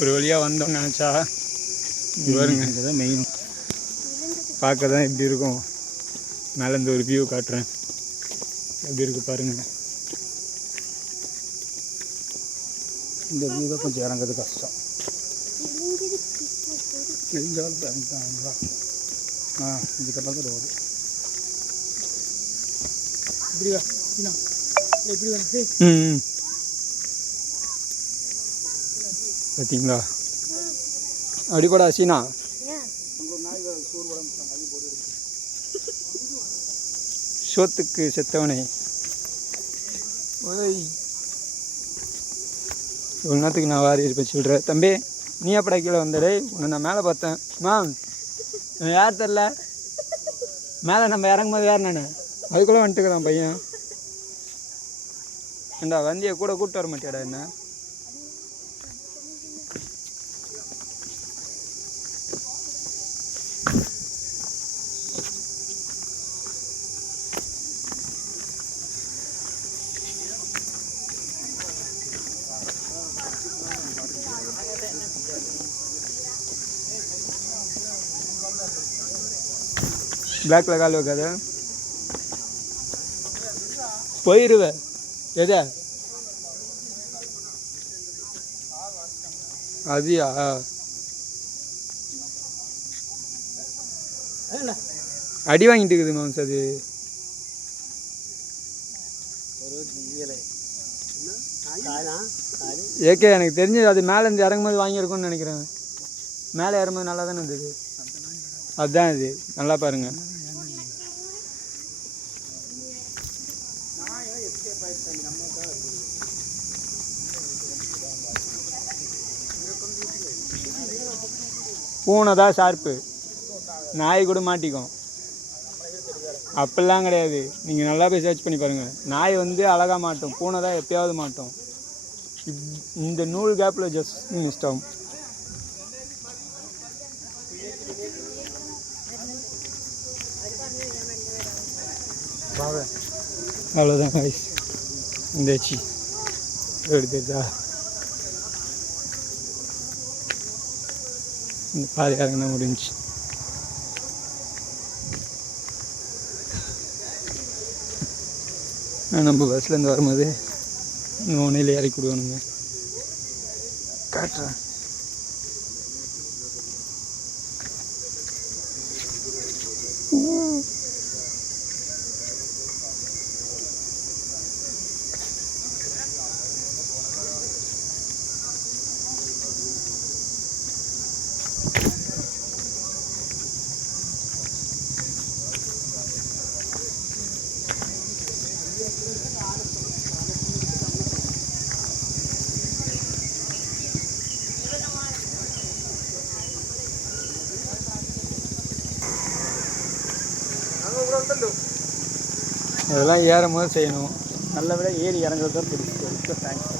ஒரு வழியாக வந்தோம்னு நினச்சா வருங்க. இதுதான் மெயின். பார்க்க தான் எப்படி இருக்கும். மேலேருந்து ஒரு வியூ காட்டுறேன். எப்படி இருக்கு பாருங்கள். இந்த வியூ தான் கொஞ்சம் இறங்குறது கஷ்டம். இதுக்கப்புறம் தான் ரோடு. பார்த்தீங்களா? அடிப்படா சீனா சோத்துக்கு செத்தவனே. ஓய், இவ்வளோ நேரத்துக்கு நான் வாரி இருப்பேன் சொல்கிறேன். தம்பி நீ எப்படா கீழே வந்தடே? உன்னை நான் மேலே பார்த்தேன். யார் தெரில மேலே நம்ம இறங்கும்போது யார் நான் அதுக்குள்ளே வந்துட்டுக்கிறான் பையன். ஏண்டா வந்தியை கூட கூப்பிட்டு வர மாட்டியாடா என்ன? பிளாக்ல கால் வைக்காத, போயிடுவேன். எதா அதியா? அடி வாங்கிட்டு இருக்குது மாம்ஸ். அது ஏகே எனக்கு தெரிஞ்சு அது மேலேருந்து இறங்கும்போது வாங்கியிருக்கும்னு நினைக்கிறேன். மேலே இறங்கும்போது நல்லா தானே இருந்தது. அதுதான் இது. நல்லா பாருங்க. பூனை தான் ஷார்ப்பு, நாய் கூட மாட்டிக்கும். அப்படிலாம் கிடையாது. நீங்கள் நல்லா போய் சர்ச் பண்ணி பாருங்கள். நாய் வந்து அழகாக மாட்டோம், பூனை தான் எப்பயாவது மாட்டோம். இந்த நூல் கேப்பில் ஜஸ்ட் மிஸ்ட் ஆகும். அவ்வளோதான் காய்ஸ். இந்தாச்சு எடுத்துதா இந்த பாதி இறங்கினா முடிஞ்சு. நம்ம பஸ்லேருந்து வரும்போது நோனையில் இறக்கி விடுவானுங்க. காட்டுறேன். அதெல்லாம் ஏறும் போது செய்யணும். நல்ல விட ஏறி இறங்குறது தான் பிடிக்கும். தேங்க்ஸ்.